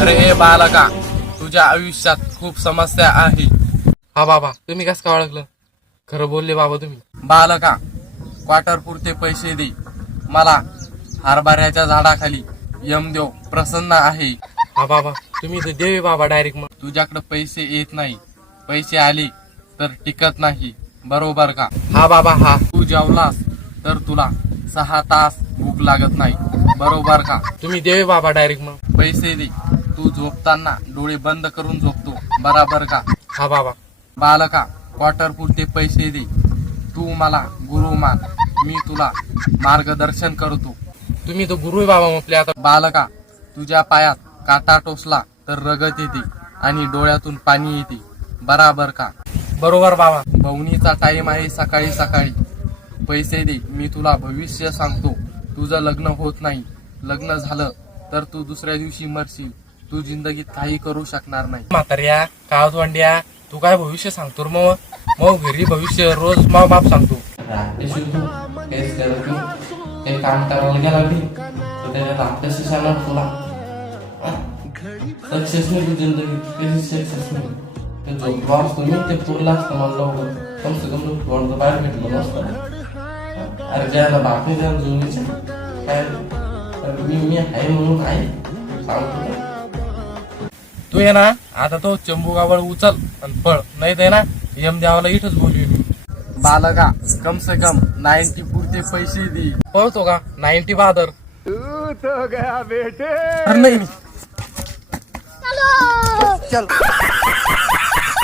अरे हे बालका, तुझ्या आयुष्यात खूप समस्या आहे. हा बाबा, तुम्ही कसं काय ओळखलं? खरं बोलले बाबा तुम्ही. बालका, क्वार्टर पुरते पैसे दे. मला हरभऱ्याच्या झाडाखाली यमदेव प्रसन्न आहे. हा बाबा, तुम्ही तर देवे बाबा डायरेक्ट. मग तुझ्याकडे पैसे येत नाही, पैसे आले तर टिकत नाही, बरोबर का? हा बाबा हा. तू जेवलास तर तुला 6 तास भूक लागत नाही, बरोबर का? तुम्ही देवे बाबा डायरेक्ट. मग पैसे दे. तू झोपताना डोळे बंद करून झोपतो, बरोबर का? हा बाबा. बालका, क्वार्टर पुरते पैसे दे. तू मला गुरु मान, मी तुला मार्गदर्शन करतो. तुम्ही तर गुरु आहे बाबा म्हटले. आता बालका, तुझ्या पायात काटा टोचला तर रगत येते आणि डोळ्यातून पाणी येते, बराबर का? बरोबर बाबा. भवनीचा टाइम आहे सकाळी सकाळी. पैसे दे, मी तुला भविष्य सांगतो. तुझं लग्न होत नाही, लग्न झालं तर तू दुसऱ्या दिवशी मरशील. तू जिंदगीत काही करू शकणार नाही. म्हाताऱ्या कावत वांड्या, तू काय भविष्य सांगतो रे? मग घरी भविष्य रोज मग बाप सांगतो. काम करायला गेला मी तर त्याच्यात आपल्याशी सांगणार तुला सक्सेस नाही. तू जिंदगी कशी सक्सेस नाही. ते झोपलो असतो मी, ते पुरला असतं मला लवकर. कम से कम थोडं बाहेर भेटलं नसतं. अरे ज्याला बापने द्या जुनीच्या काय मी आहे म्हणून आहे सांगतो. तू ये ना आता तो चंबुगावळ उचल आणि पळ, नाही तर ना यम द्यावाला इथंच बोलवी मी. बालका, कम से कम 90 पुरते पैसे दे. पळतो का 90 बहादर? अरे नाही. चल.